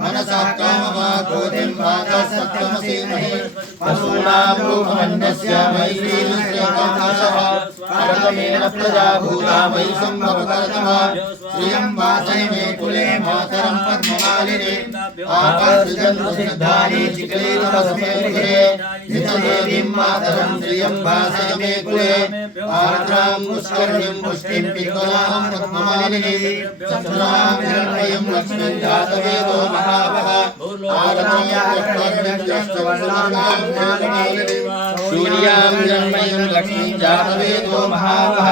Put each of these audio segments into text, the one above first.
मनसः काममाभूतिं वाचा सत्यमसीमहि पशूनां रूपमन्यस्य मयि श्रीविश्रेकान्तशः अर्कमेन प्रजा भूता मयि सम्भवकर्तः श्रियं वासय मे कुले मातरं पद्ममालिने आपसृजन्तसिद्धानि चिक्लीतमस्मे गृहे नित्यदेवीं मातरं श्रियं वासय मे कुले आर्द्रां पुष्करिणीं पुष्टिं पिङ्गलां पद्ममालिने चन्द्रां हिरण्मयं लक्ष्मीं जातवेदो महावः सूर्यां हिरण्मयं लक्ष्मीं जातवेदो महावः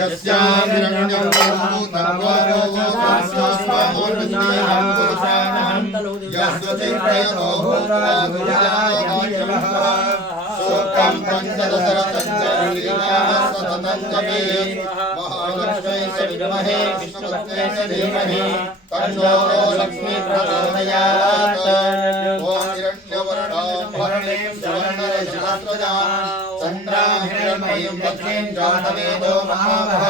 यस्यां हिरण्यं सूक्तं महालक्ष्मी विद्महे विष्णुपत्न्यै धीमहि तन्नो लक्ष्मी प्रचोदयात्। ॐ हिरण्यवर्णाभरणीं सुवर्णरजतस्वजां चन्द्रां हिरण्मयीं लक्ष्मीं जातवेदो महावः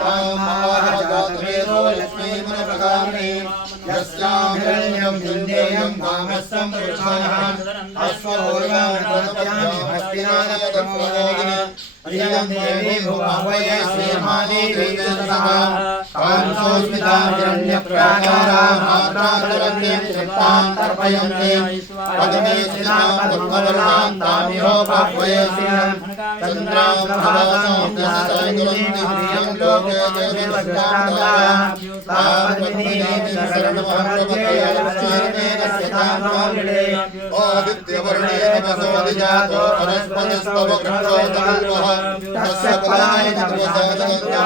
तां महाजातवेदो लक्ष्मीमनप्रकारिणीं यस्यां हिरण्यं विन्देयं कामस्सं पुरुषाणः अश्वपूर्वां हस्तिनादप्रमोदिनी प्रियं देवी भुवये श्रीमादेवीतः कांसोस्मितां हिरण्यप्राकारां मात्राचरन्तीं तृप्तां तर्पयन्ति पद्मे स्थितां पद्मवर्णां तामिहोपह्वये चन्द्रां प्रभासां दशसहस्रं प्रियं लोके देवीवस्तां तावद्देवीं शरणमहरपते लक्ष्मीर्मेण स्थितां आदित्यवर्णेन वसोदिजातो वनस्पतिस्तववृक्षोत्तमः तस्य फलानि तत्त्वजातस्य